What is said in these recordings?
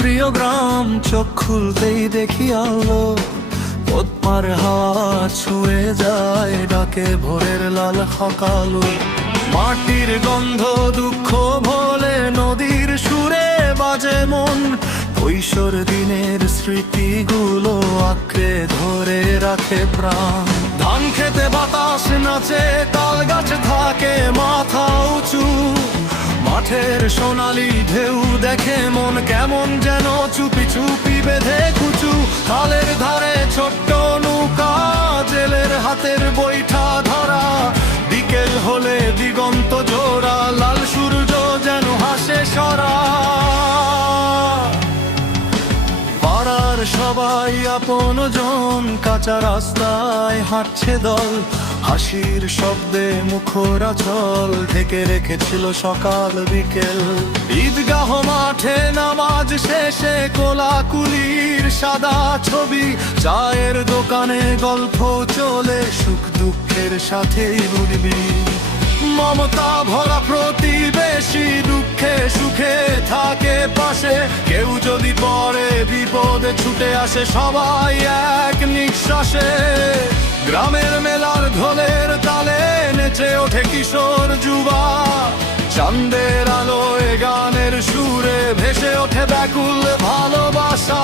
প্রিয় গ্রাম, চোখ খুলতেই দেখি আলো, পদ্মার হাওয়া ছুঁয়ে যায়, ডাকে ভোরের লাল সকালো। মাটির গন্ধ দুঃখ ভোলে, নদীর সুরে বাজে মন, কৈশোর দিনের স্মৃতিগুলো আঁকড়ে ধরে রাখে প্রাণ। ধান খেতে বাতাস নাচে, তাল গাছে থাকে মাথা উঁচু, মাঠের সোনালি ঢেউ দেখে মন কেমন যেন চুপি চুপি বেঁধে কুচু। খালের ধারে ছোট্ট নৌকা, জেলের হাতের বৈঠা ধরা, বিকেল হলে দিগন্ত জোড়া, লাল সূর্য যেন হাসে সরা। পাড়ার সবাই আপন জন, কাঁচা রাস্তায় হাঁটছে দল, হাসির শব্দে মুখরাচল ঢেকে রেখেছিল সকাল বিকেল। ঈদগাহ মাঠে নামাজ শেষে কোলাকুলির সাদা ছবি, চায়ের দোকানে গল্প চলে, সুখ দুঃখের সাথেই বুঝবি। মমতা ভরা প্রতিবেশী, দুঃখে সুখে থাকে পাশে, কেউ যদি পড়ে বিপদে ছুটে আসে, সবাই এক নিঃশ্বাসে। গ্রামের মেলার ঢোলের তালে নেচে ওঠে কিশোর যুবা, চাঁদের আলোয় গানের সুরে ভেসে ওঠে ব্যাকুল ভালোবাসা।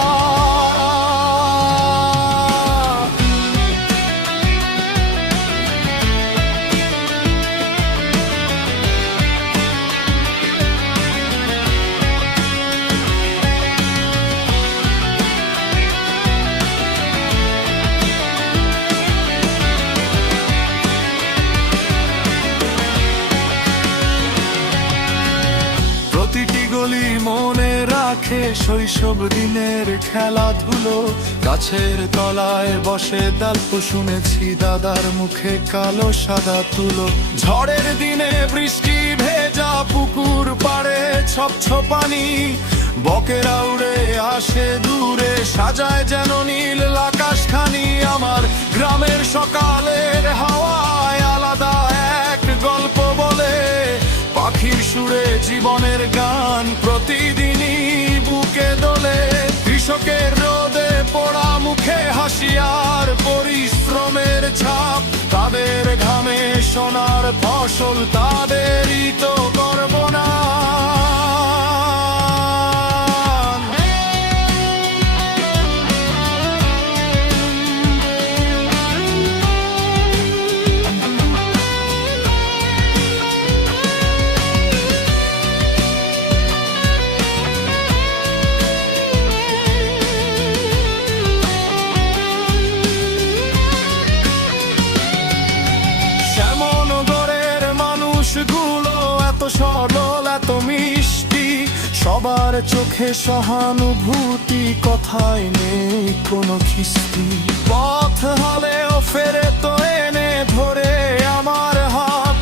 প্রতিটি গলি মনে রাখে শৈশব দিনের খেলাধুলো, গাছের তলায় বসে গল্প শুনেছি দাদার মুখে কালো সাদা তুলো। ঝড়ের দিনে বৃষ্টি ভেজা পুকুর পাড়ে ছপ পানি, বকেরা উড়ে আসে দূরে, সাজায় যেন নীল আকাশখানি। আমার গ্রামের সকালের হাওয়ায় আলাদা এক গল্প বলে, পাখির সুরে জীবনের গান প্রতিদিনই বুকে দোলে। কৃষকের রোদে পোড়া মুখে হাসি আর পরিশ্রমের ছাপ, তাদের ঘামে সোনার ফসল, তাদেরই তো গর্ব না। গুলো এত সরল এত মিষ্টি, সবার চোখে সহানুভূতি, কথায় নেই কোনো খিস্তি। পথ হলেও ফেরে তো এনে ধরে আমার হাত,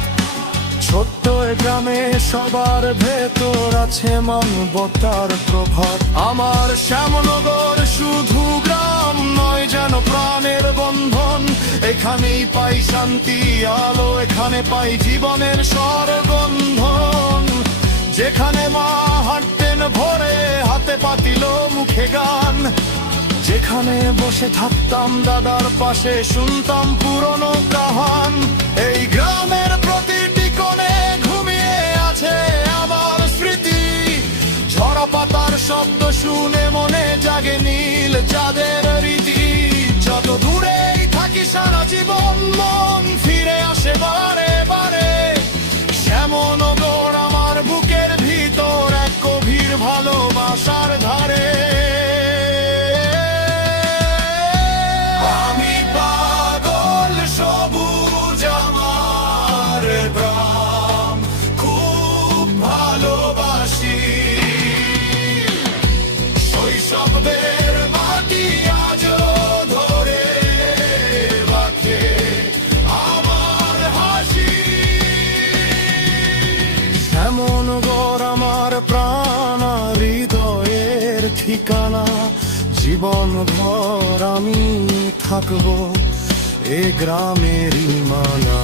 ছোট্ট গ্রামে সবার ভেতর আছে মানবতার প্রভাব। আমার শ্যামনগর শুধু গ্রাম নয়, যেন প্রাণের বন্ধন, এখানেই পাই শান্তি আলো, এখানে পাই জীবনের স্বরগন্ধন। যেখানে মা হাঁটতেন ভোরে, হাতে পাতিল মুখে গান, যেখানে বসে থাকতাম দাদার পাশে, শুনতাম পুরনো কাহান। এই গ্রামের প্রতিটি কোণে ঘুমিয়ে আছে আমার স্মৃতি, ঝরা পাতার শব্দ শুনে মনে জাগে নীল চাঁদের রীতি। যত দূরেই থাকি সারা জীবন মন ফিরে আসে বারে বারে, শ্যামনগর আমার বুকের ভিতর এক গভীর ভালোবাসার ধারে। আমি পাগল সবুজ আমার গ্রাম, খুব ভালোবাসি শৈশবের মাটি আজও ধরে রাখে আমার হাসি। শ্যামনগর আমার প্রাণ হৃদয়ের ঠিকানা, জীবন ভর আমি থাকবো এ গ্রামেরই মানা।